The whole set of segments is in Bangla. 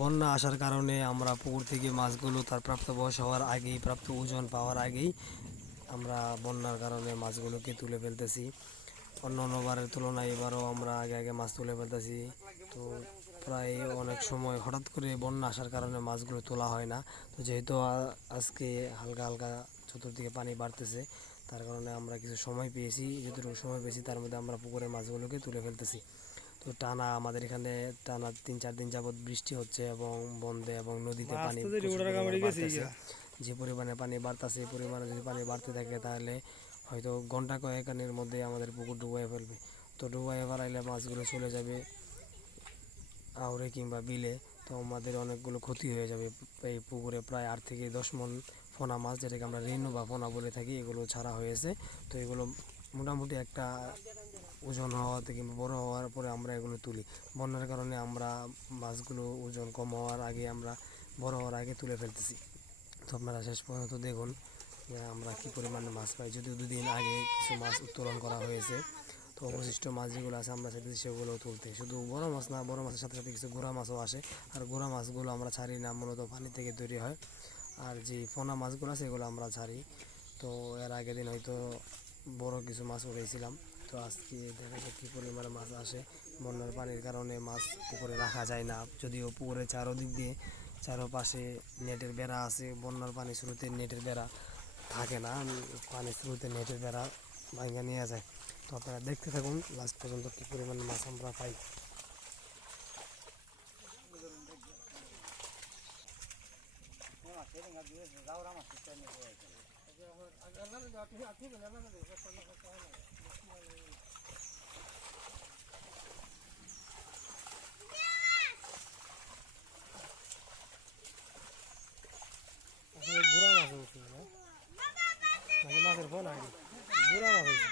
বন্যা আসার কারণে আমরা পুকুর থেকে মাছগুলো তার প্রাপ্ত বয়স হওয়ার আগেই, প্রাপ্ত ওজন পাওয়ার আগেই আমরা বন্যার কারণে মাছগুলোকে তুলে ফেলতেছি। অন্য অন্যবারের তুলনায় এবারও আমরা আগে আগে মাছ তুলে ফেলতেছি। তো প্রায় অনেক সময় হঠাৎ করে বন্যা আসার কারণে মাছগুলো তোলা হয় না। তো যেহেতু আজকে হালকা হালকা চতুর্দিকে পানি বাড়তেছে, তার কারণে আমরা কিছু সময় পেয়েছি, যতটুকু সময় পেয়েছি তার মধ্যে আমরা পুকুরের মাছগুলোকে তুলে ফেলতেছি। তো টানা আমাদের এখানে টানা 3-4 দিন যাবৎ বৃষ্টি হচ্ছে এবং বন্দে এবং নদীতে পানি প্রচুর পরিমাণে বাড়তেছে। যে পরিমাণে পানি বাড়তেছে এই পরিমাণে যদি পানি বাড়তে থাকে তাহলে হয়তো ঘন্টা কয়েকানের মধ্যে আমাদের পুকুর ডুবাইয়ে ফেলবে। তো ডুবাইয়ে ফেলাইলে মাছগুলো চলে যাবে আউড়ে কিংবা বিলে। তো আমাদের অনেকগুলো ক্ষতি হয়ে যাবে। এই পুকুরে প্রায় 8 থেকে 10 মণ পোনা মাছ, যেটাকে আমরা রেনু বা পোনা বলে থাকি, এগুলো ছাড়া হয়েছে। তো এগুলো মোটামুটি একটা ওজন হওয়াতে কিংবা বড় হওয়ার পরে আমরা এগুলো তুলি। বন্যার কারণে আমরা মাছগুলো ওজন কম হওয়ার আগে, আমরা বড় হওয়ার আগে তুলে ফেলতেছি। তো আপনারা শেষ পর্যন্ত দেখুন যে আমরা কী পরিমাণে মাছ পাই। যদিও 2 দিন আগে কিছু মাছ উত্তোলন করা হয়েছে, তো অবশিষ্ট মাছ যেগুলো আছে আমরা চাইতেছি সেগুলো তুলতে। শুধু বড় মাছ না, বড় মাছের সাথে সাথে কিছু গোড়া মাছও আসে। আর গোড়া মাছগুলো আমরা ছাড়ি না, মূলত পানি থেকে তৈরি হয়। আর যে পোনা মাছগুলো আছে সেগুলো আমরা ছাড়ি। তো এর আগের দিন হয়তো বড় কিছু মাছ উঠেছিলাম। তো আজকে দেখা যায় কী পরিমাণে মাছ আসে। বন্যার পানির কারণে মাছ পুকুরে রাখা যায় না, যদিও পুকুরের চারোদিক দিয়ে চারোপাশে নেটের বেড়া আছে। বন্যার পানি শুরুতে নেটের বেড়া থাকে না, পানি শুরুতে নেটের বেড়া ভাঙা নিয়ে যায়। তো আপনারা দেখতে থাকুন লাস্ট পর্যন্ত কী পরিমাণে মাছ আমরা পাই। গুড়া মাছ হয়েছে, মাছের ফোন আইডি গুড়া মাছ হয়েছে।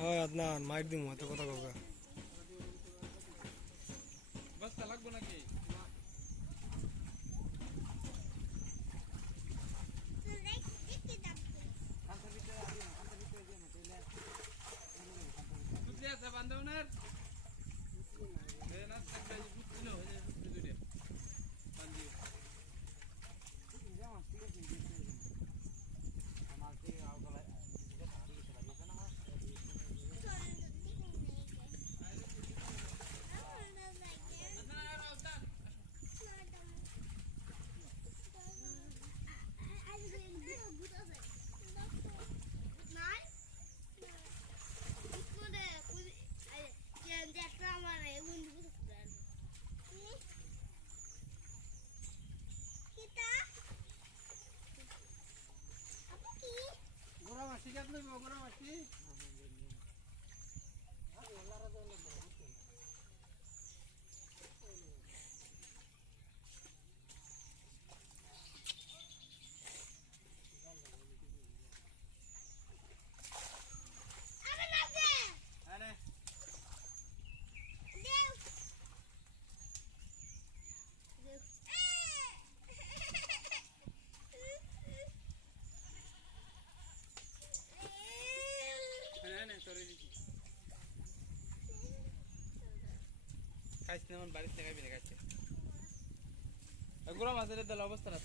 হয় আদনান মাইর দিমু এত কথা কাউকে। বস্তা লাগবো নাকি? বুঝলি আছে বান্ধবনের? না একটা বুঝছিল হয়ে যায় বুঝতে দুইটা বান্ধিও। গোড়া মাছি কেমন গোড়া মাছি? খাইছ না আমার বাড়িতে খাইবি না খাইছে গোড়া মাছের অবস্থা না